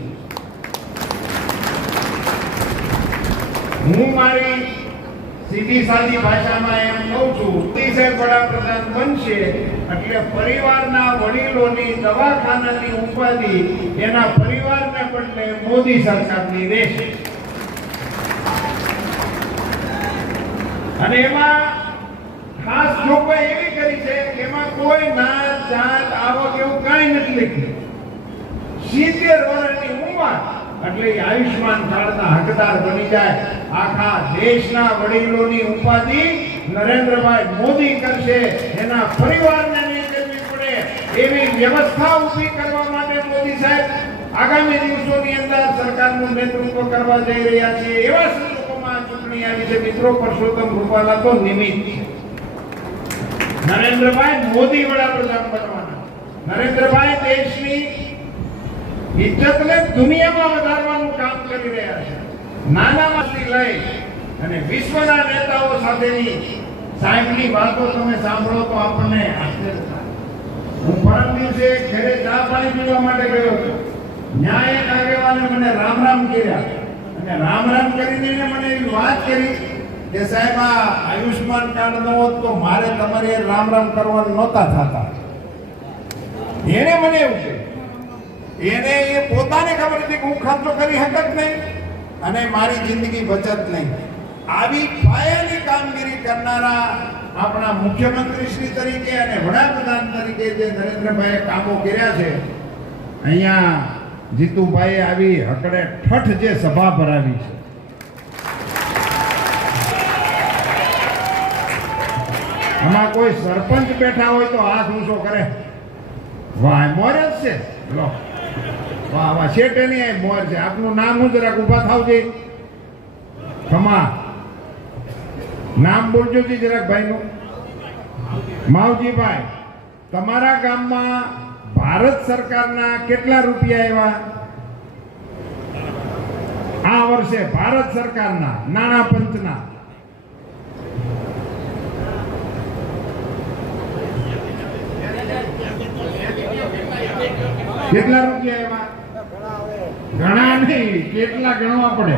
હું મારી સીધી સાદી ભાષામાં એમ કહું છું મોદી સાહેબ વડાપ્રધાન બનશે એટલે પરિવારના વડીલોની દવાખાનાની ઉપાધિ એના પરિવારને બદલે મોદી સરકારની રહેશે. અને એમાં ખાસ જોગવાઈ એવી કરી છે કે એમાં કોઈ નાત જાત આવક એવું કાંઈ નથી લખ્યું. 70 વર્ષની ઉંમર એટલે આયુષ્માન કાર્ડના હકદાર બની જાય. આખા દેશના વડીલોની ઉપાધિ નરેન્દ્રભાઈ મોદી કરશે. એના પરિવારને નહીં કરવી પડે એવી વ્યવસ્થા ઊભી કરવા માટે મોદી સાહેબ આગામી દિવસોની અંદર સરકારનું નેતૃત્વ કરવા જઈ રહ્યા છે. એવા સંજોગોમાં ચૂંટણી આવી છે. મિત્રો, પરસોત્તમ રૂપાલા તો નિમિત્ત છે. નરેન્દ્રભાઈ મોદી વડાપ્રધાન બનવાના. નરેન્દ્રભાઈ દેશની ઇજ્જતને દુનિયામાં વધારવાનું કામ કરી રહ્યા છે. નાનામાંથી લઈ અને વિશ્વના નેતાઓ સાથેની સાહેબની વાતો તમે સાંભળો તો આપણને આશ્ચર્ય થાય. હું પરમ દિવસે ઘરે ચા પાણી પીવા માટે ગયો હતો. ન્યાય એક આગેવાને મને રામ રામ કર્યા અને રામ રામ કરીને મને એવી વાત કરી કે સાહેબ આ આયુષ્માન કાર્ડ ન હોત તો મારે તમારે રામ રામ કરવાનું નહોતા થતા. એને મને એવું કહ્યું. એને એ પોતાને ખબર હતી કે હું ખર્ચો કરી શકત નહીં અને મારી જિંદગી બચત નહીં. આવી પાયાની કામગીરી કરનારા આપણા મુખ્યમંત્રી શ્રી તરીકે અને વડાપ્રધાન તરીકે જે નરેન્દ્રભાઈએ કામો કર્યા છે, અહીંયા જીતુભાઈએ આવી હકડે ઠઠ જે સભા ભરાવી છે, આમાં કોઈ સરપંચ બેઠા હોય તો હાથ ઊંચો કરે. વાહ, મોર જ છે. લો, વાહ વાહ, શેઠ એની આ મોર છે. આપનું નામ હું જરાક ઊભા થાવજે. ખમા, નામ બોલજો જી જરાક ભાઈનું. માવજીભાઈ, તમારા ગામમાં ભારત સરકારના કેટલા રૂપિયા આવ્યા આ વર્ષે? ભારત સરકારના નાણાં પંચના કેટલા રૂપિયા એમાં? ઘણા નહીં, કેટલા ગણવા પડે?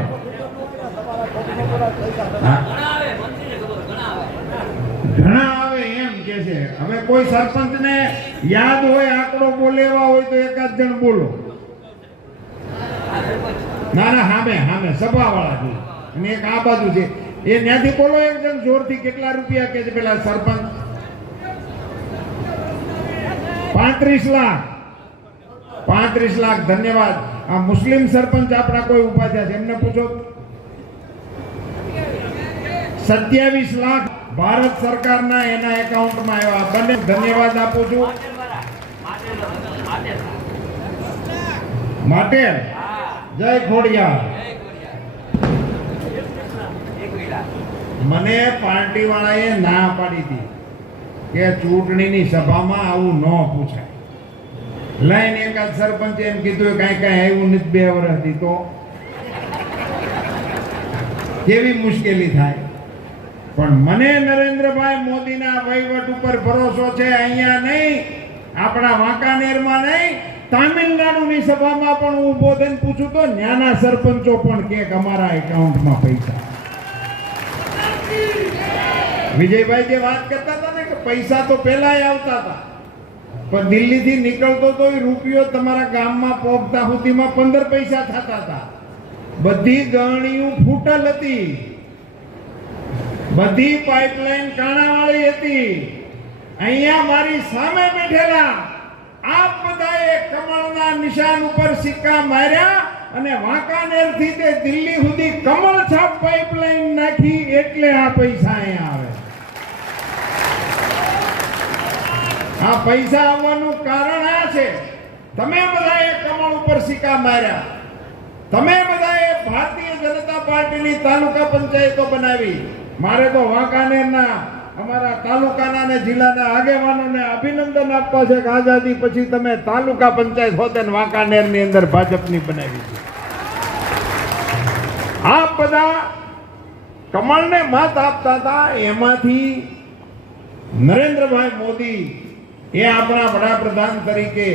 ઘણા આવે એમ કે છે. હવે કોઈ સરપંચ ને યાદ હોય આંકડો બોલેવા હોય તો એકાદ જણ બોલો. ના ના, હામે હામે સભા વાળા છે અને એક આ બાજુ છે, એ ત્યાંથી બોલો એક જણ જોરથી. કેટલા રૂપિયા કે છે પેલા સરપંચ? 35 લાખ. 35 લાખ. ધન્યવાદ. આ મુસ્લિમ સરપંચ આપણા કોઈ ઉભા થયા છે, એમને પૂછો. 27 લાખ ભારત સરકારના એના એકાઉન્ટમાં આવ્યા. બંને ધન્યવાદ આપું છું. માટેલ, જય ખોડિયાર. મને પાર્ટી વાળાએ ના પાડી હતી કે ચૂંટણીની સભામાં આવું ન પૂછાય. લઈને એકાદ સરપંચ એમ કીધું કઈ કઈ આવ્યું નથી 2 વર્ષથી, તો કેવી મુશ્કેલી થાય. પણ મને નરેન્દ્રભાઈ મોદીના વહીવટ ઉપર ભરોસો છે. અહીંયા નહીં, આપણા વાંકાનેરમાં નહીં, તામિલનાડુની સભામાં પણ હું ઊભો થઈને પૂછું તો ન્યાના સરપંચો પણ કે અમારા એકાઉન્ટમાં પૈસા. વિજયભાઈ જે વાત કરતા હતા ને કે પૈસા તો પહેલા આવતા હતા, પણ દિલ્હીથી નીકળતો તો એ રૂપિયો તમારા ગામમાં પહોંચતા સુધીમાં 15 પૈસા થતા હતા. બધી ગરણીઓ ફૂટલ હતી, બધી પાઇપલાઇન કાણાવાળી હતી. અહીંયા મારી સામે બેઠેલા આપ બધાએ કમળના નિશાન ઉપર સિક્કા માર્યા અને વાંકાનેરથી તે દિલ્હી સુધી કમળ છાપ પાઇપલાઇન નાખી, એટલે આ પૈસા અહીંયા આવે. આ પૈસા આવવાનું કારણ આ છે, તમે બધાએ કમળ ઉપર સિક્કા માર્યા, તમે બધાએ ભારતીય જનતા પાર્ટીની તાલુકા પંચાયતો બનાવી. મારે તો વાંકાનેરના અમારા તાલુકાના ને જિલ્લાના આગેવાનોને અભિનંદન આપવા છે કે આઝાદી પછી તમે તાલુકા પંચાયત હોતે ને વાંકાનેરની અંદર ભાજપની બનાવી છે. આ બધા કમળને મત આપતા હતા, એમાંથી નરેન્દ્રભાઈ મોદી એ આપણા વડાપ્રધાન તરીકે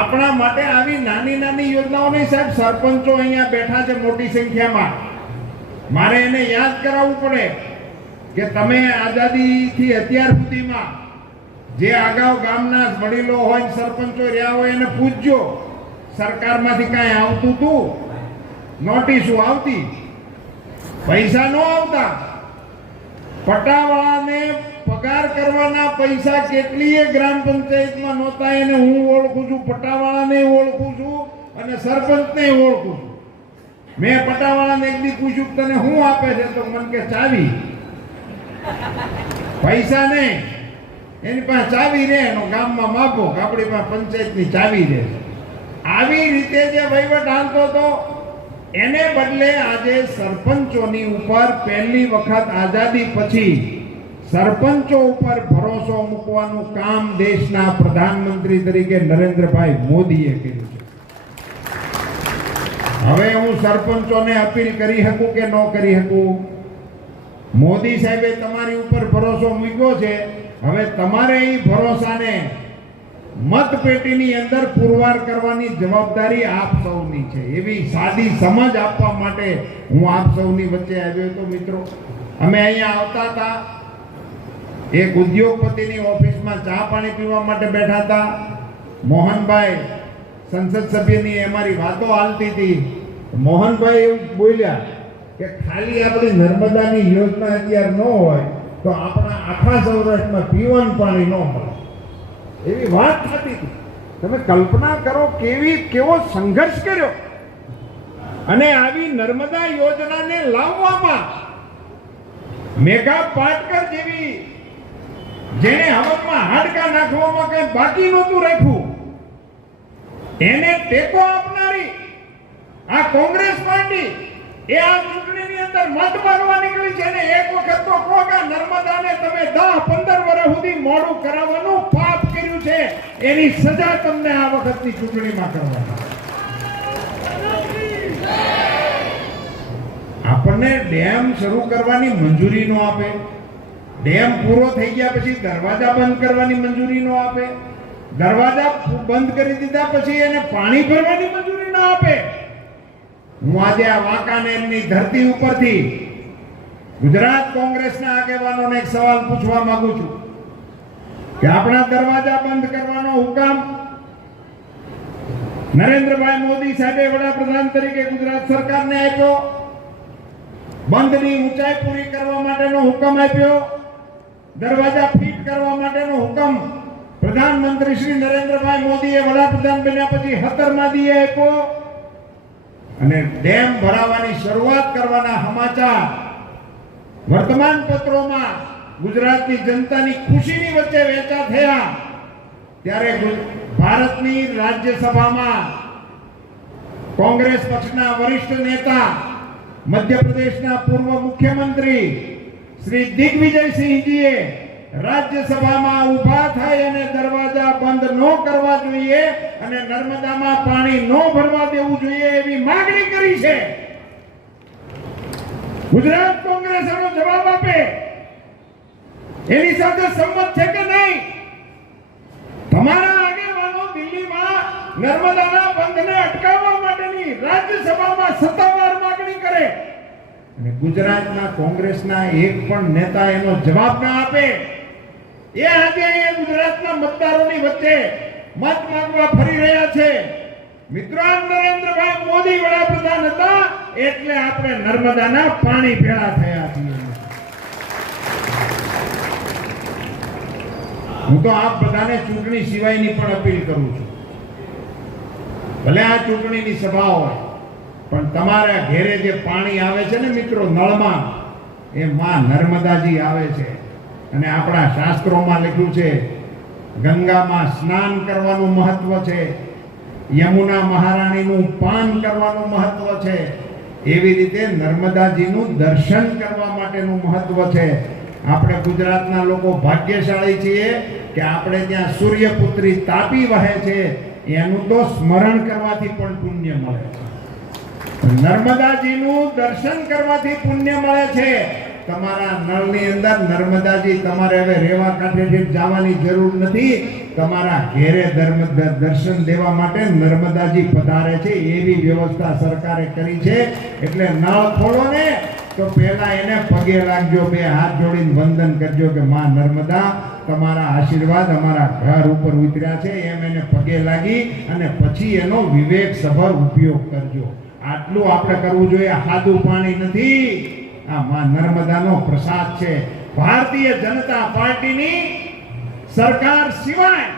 આપણા માટે આવી નાની નાની યોજનાઓની, સાહેબ સરપંચો અહીંયા બેઠા છે મોટી સંખ્યામાં, મારે એને યાદ કરાવવું પડે કે તમે આઝાદીથી અત્યાર સુધીમાં જે અગાઉ ગામના વડીલો હોય સરપંચો રહ્યા હોય એને પૂછજો, સરકારમાંથી કાંઈ આવતું હતું? નોટિસો આવતી, પૈસા ન આવતા. પટાવાળાને પગાર કરવાના પૈસા કેટલીય ગ્રામ પંચાયતમાં નહોતા, એને હું ઓળખું છું, પટાવાળાને ઓળખું છું અને સરપંચને ઓળખું છું. મેં પટાવાળાને એક દી પૂછ્યું તને શું આપે છે, તો મને કે ચાવી. પૈસા નહીં, એની પાસે ચાવી રહે, એનો ગામમાં માપો કે આપણી પાસે પંચાયતની ચાવી રહે. આવી રીતે જે વહીવટ હાલતો હતો એને બદલે આજે સરપંચોની ઉપર પહેલી વખત આઝાદી પછી સરપંચો ઉપર ભરોસો મૂકવાનું કામ દેશના પ્રધાનમંત્રી તરીકે નરેન્દ્રભાઈ મોદીએ કર્યું છે. હવે હું સરપંચોને અપીલ કરી શકું કે ન કરી શકું? મોદી સાહેબે તમારી ઉપર ભરોસો મૂક્યો છે, હવે તમારે એ ભરોસાને મતપેટીની અંદર પુરવાર કરવાની જવાબદારી આપ સૌની છે. એવી સાદી સમજ આપવા માટે હું આપ સૌની વચ્ચે આવ્યો હતો. મિત્રો, અમે અહીંયા આવતા હતા, એક ઉદ્યોગપતિની ઓફિસમાં ચા પાણી પીવા માટે બેઠા હતા. મોહનભાઈ સંસદ સભ્યની અમારી વાતો હાલતી હતી. મોહનભાઈ એવું બોલ્યા કે ખાલી આપણી નર્મદાની યોજના અત્યારે ન હોય તો આપણા આખા સૌરાષ્ટ્રમાં પીવાનું પાણી ન મળે, એવી વાત થતી હતી. તમે કલ્પના કરો કેવો સંઘર્ષ કર્યો. અને આવી નર્મદા યોજનાને લાવવામાં મેઘા પાટકર જેવી, જેને હવનમાં હાડકા નાખવામાં કઈ બાકી નહોતું રાખ્યું, એને ટેકો આપનારી આ કોંગ્રેસ પાર્ટી એ આ ચૂંટણીની અંદર મત માંગવા નીકળી છે. ને એક વખત તો કહો કે નર્મદાને તમે 10-15 વર્ષ સુધી મોડું કરાવવાનું પાપ કર્યું છે, એની સજા તમને આ વખતની ચૂંટણીમાં કરવાની. આપણને ડેમ શરૂ કરવાની મંજૂરી ન આપે, ડેમ પૂરો થઈ ગયા પછી દરવાજા બંધ કરવાની મંજૂરી ન આપે, દરવાજા બંધ કરી દીધા પછી એને પાણી ભરવાની મંજૂરી ન આપે. હું આજે આ વાંકાનેરની ધરતી ઉપરથી ગુજરાત કોંગ્રેસના આગેવાનોને એક સવાલ પૂછવા માંગુ છું કે આપણા દરવાજા બંધ કરવાનો હુકમ નરેન્દ્રભાઈ મોદી સાહેબે વડાપ્રધાન તરીકે ગુજરાત સરકારને આપ્યો, બંધની ઊંચાઈ પૂરી કરવા માટેનો હુકમ આપ્યો, દરવાજા ફિટ કરવા માટેનો હુકમ પ્રધાનમંત્રી શ્રી નરેન્દ્રભાઈ મોદીએ વડાપ્રધાન બન્યા પછી 17મા દીએ આપ્યો, અને ડેમ ભરાવાની શરૂઆત કરવાના સમાચાર વર્તમાન પત્રોમાં ગુજરાતની જનતાની ખુશીની વચ્ચે વહેંચા થયા. ત્યારે ભારતની રાજ્યસભામાં કોંગ્રેસ પક્ષના વરિષ્ઠ નેતા, મધ્યપ્રદેશના પૂર્વ મુખ્યમંત્રી શ્રી દિગ્વિજયસિંહજીએ રાજ્યસભામાં ઊભા થઈ અને દરવાજા બંધ ન કરવા જોઈએ અને નર્મદામાં પાણી ન ભરવા દેવું જોઈએ એવી માંગણી કરી છે. ગુજરાત કોંગ્રેસ એનો જવાબ આપે, એની સાથે સંમત છે કે નહીં? તમારા આગેવાનો દિલ્હીમાં નર્મદાના બંધને અટકાવવા માટેની રાજ્યસભામાં સત્તાવાર માંગણી કરે અને ગુજરાતના કોંગ્રેસના એક પણ નેતા એનો જવાબ ના આપે. એ આજે અહીંયા ગુજરાતના મતદારોની વચ્ચે મત માંગવા ફરી રહ્યા છે. મિત્રો, નરેન્દ્રભાઈ મોદી વડાપ્રધાન હતા એટલે આપણે નર્મદાના પાણી ભેળા થયા છીએ. હું તો આપ બધાને ચૂંટણી સિવાયની પણ અપીલ કરું છું. ભલે આ ચૂંટણીની સભા હોય, પણ તમારા ઘેરે જે પાણી આવે છે ને મિત્રો નળમાં, એ માં નર્મદાજી આવે છે. અને આપણા શાસ્ત્રોમાં લખ્યું છે ગંગામાં સ્નાન કરવાનું મહત્વ છે, યમુના મહારાણીનું પાન કરવાનું મહત્વ છે, એવી રીતે નર્મદાજીનું દર્શન કરવા માટેનું મહત્વ છે. આપણે ગુજરાતના લોકો ભાગ્યશાળી છીએ કે આપણે ત્યાં સૂર્યપુત્રી તાપી વહે છે, એનું તો સ્મરણ કરવાથી પણ પુણ્ય મળે છે. નર્મદાજીનું દર્શન કરવાથી પુણ્ય મળે છે. તમારા નળની અંદર નર્મદાજી તમારે હવે રેવા કાંઠેથી જવાની જરૂર નથી. તમારા ઘેરે દર્શન દેવા માટે નર્મદાજી પધારે છે, એવી વ્યવસ્થા સરકારે કરી છે. એટલે નળ ખોલો ને તો પહેલા એને પગે લાગજો, બે હાથ જોડીને વંદન કરજો કે માં નર્મદા તમારા આશીર્વાદ અમારા ઘર ઉપર ઉતર્યા છે, એમ એને પગે લાગી અને પછી એનો વિવેકસભર ઉપયોગ કરજો. આટલું આપણે કરવું જોઈએ. સાદું પાણી નથી, આ માં નર્મદાનો પ્રસાદ છે. ભારતીય જનતા પાર્ટીની સરકાર સિવાય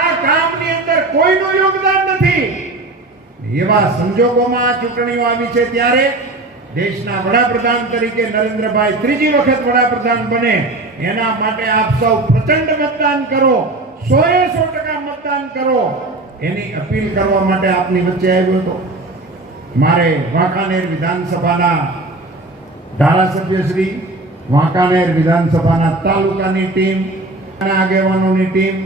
આ કામની અંદર કોઈનું યોગદાન નથી. એવા સંજોગોમાં ચૂંટણીઓ આવી છે ત્યારે દેશના વડાપ્રધાન તરીકે નરેન્દ્રભાઈ ત્રીજી વખત વડાપ્રધાન બને એના માટે આપ સૌ પ્રચંડ મતદાન કરો, 100% મતદાન કરો, એની અપીલ કરવા માટે આપની વચ્ચે આવ્યો હતો. મારે વાંકાનેર વિધાનસભાના ધારાસભ્ય શ્રી, વાંકાનેર વિધાનસભાના તાલુકાની ટીમ, આગેવાનોની ટીમ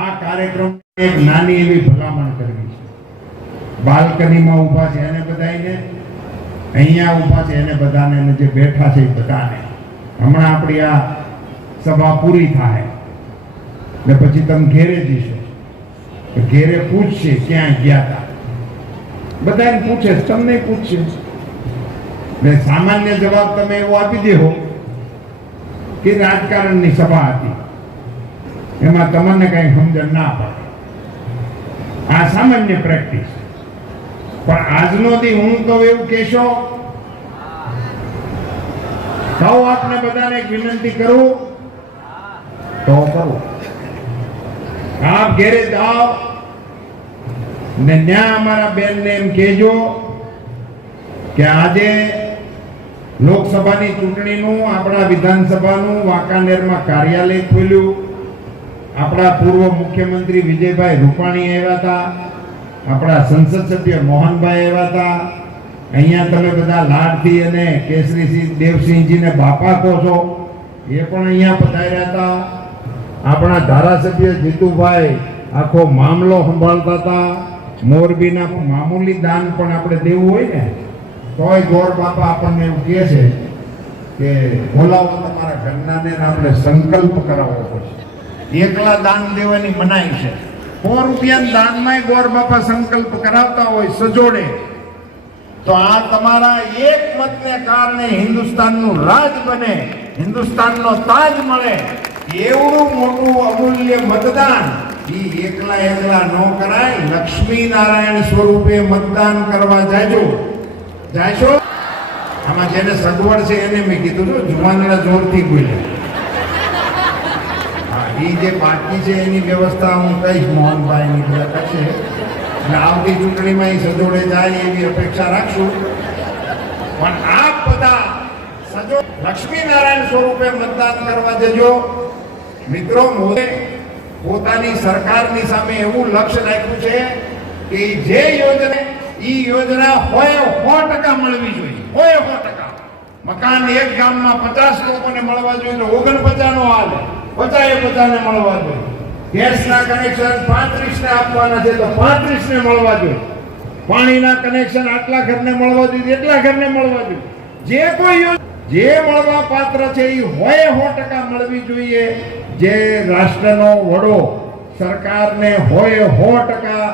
આ કાર્યક્રમ એક નાની એવી ભલામણ કરવી છે. બાલ્કનીમાં ઊભા છે એને બધાને, અહીંયા ઊભા છે એને બધાને, જે બેઠા છે એ બધાને, હમણાં આપણી આ સભા પૂરી થાય ને પછી તમે ઘેરે જશો, ઘેરે પૂછશે ક્યાં ગયા હતા, બધાને પૂછે, તમને પૂછશે. ને સામાન્ય જવાબ તમે એવો આપી દેવો કે રાજકારણની સભા હતી, એમાં તમને કઈ સમજણ ના પડે. આ સામાન્ય પ્રેક્ટિસ. પણ આજનો દી હું કહું એવું કહેશો તો આપને બધાને એક વિનંતી કરું તો કરું. આપ ઘેરે જાઓ ને ત્યાં અમારા બેનને એમ કહેજો કે આજે લોકસભાની ચૂંટણીનું આપણા વિધાનસભાનું વાંકાનેરમાં કાર્યાલય ખોલ્યું. આપણા પૂર્વ મુખ્યમંત્રી વિજયભાઈ રૂપાણી આવ્યા હતા, આપણા સંસદ સભ્ય મોહનભાઈ આવ્યા હતા. અહીંયા તમે બધા લાડથી અને કેસરીસિંહ દેવસિંહજીને બાપા કહો છો, એ પણ અહીંયા પધાર્યા હતા. આપણા ધારાસભ્ય જીતુભાઈ આખો મામલો સંભાળતા હતા. મોરબીના મામૂલી દાન પણ આપણે દેવું હોય ને તોય ગોર બાપા આપણને એવું કહે છે કે બોલાવો તમારા ઘરનાને આપણે સંકલ્પ કરાવવો પડશે. એકલા દાન દેવાની મનાઈ છે. 100 રૂપિયાના દાનમાંય ગોર બાપા સંકલ્પ કરાવતા હોય સજોડે, તો આ તમારા એક મતને કારણે હિન્દુસ્તાનનું રાજ બને, હિન્દુસ્તાનનો તાજ મળે, એવડું મોટું અમૂલ્ય મતદાન એકલા ન કરાય. લક્ષ્મી નારાયણ સ્વરૂપે મતદાન કરવા જાજો. આમાં જેને સગવડ છે એને મેં કીધું જુવાનડા જોરથી બોલ્યા. એ જે બાકી છે એની વ્યવસ્થા હું કહીશ મોહનભાઈની બધા કરશે, એટલે આવતી ચૂંટણીમાં એ સજોડે જાય એવી અપેક્ષા રાખશું. પણ આપ બધા સજો લક્ષ્મી નારાયણ સ્વરૂપે મતદાન કરવા જજો. મિત્રો, મોદી પોતાની સરકારની સામે એવું લક્ષ્ય રાખ્યું છે કે જે યોજના યોજના 100% મળવી જોઈએ. 100%. મકાન એક ગામમાં 50 લોકોને મળવા જોઈએ તો 49 નો હાલે, 50 ને મળવા જોઈએ. ગેસના કનેક્શન 35 ને આપવાના છે તો 35 ને મળવા જોઈએ. પાણીના કનેક્શન આટલા ઘરને મળવા જોઈએ, એટલા ઘરને મળવા જોઈએ. જે કોઈ જે મળવા પાત્ર છે એ 100% મળવી જોઈએ. જે રાષ્ટ્રનો વડો સરકારને 100%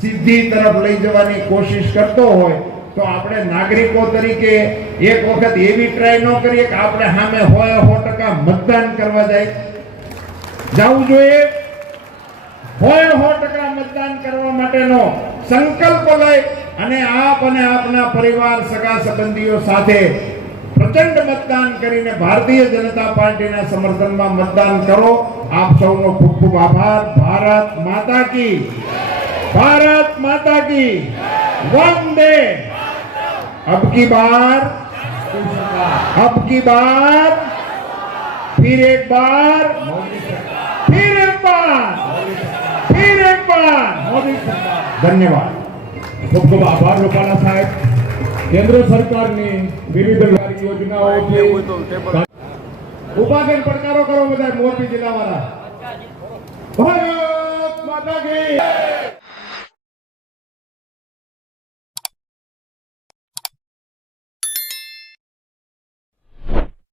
સિદ્ધિ તરફ લઈ જવાની કોશિશ કરતો હોય તો આપણે નાગરિકો તરીકે એક વખત એવી ટ્રાય ન કરીએ કે આપણે સામે 100% મતદાન કરવા જવું જોઈએ. 100% મતદાન કરવા માટેનો સંકલ્પ લઈ અને આપ અને આપના પરિવાર સગા સંબંધીઓ સાથે પ્રચંડ મતદાન કરીને ભારતીય જનતા પાર્ટીના સમર્થનમાં મતદાન કરો. આપ સૌનો ખૂબ ખૂબ આભાર. ભારત માતા કી, भारत माता की वंदे. अब की बार फिर एक बार फिर एक बार મોદી સરકાર ધન્યવાદ. ખૂબ ખૂબ આભાર રૂપાલા સાહેબ. કેન્દ્ર સરકારની વિવિધ યોજનાઓ જે ઉભા થઈને પડકારો કરો બધા મોરબી જિલ્લા વાળા. ભારત માતા કી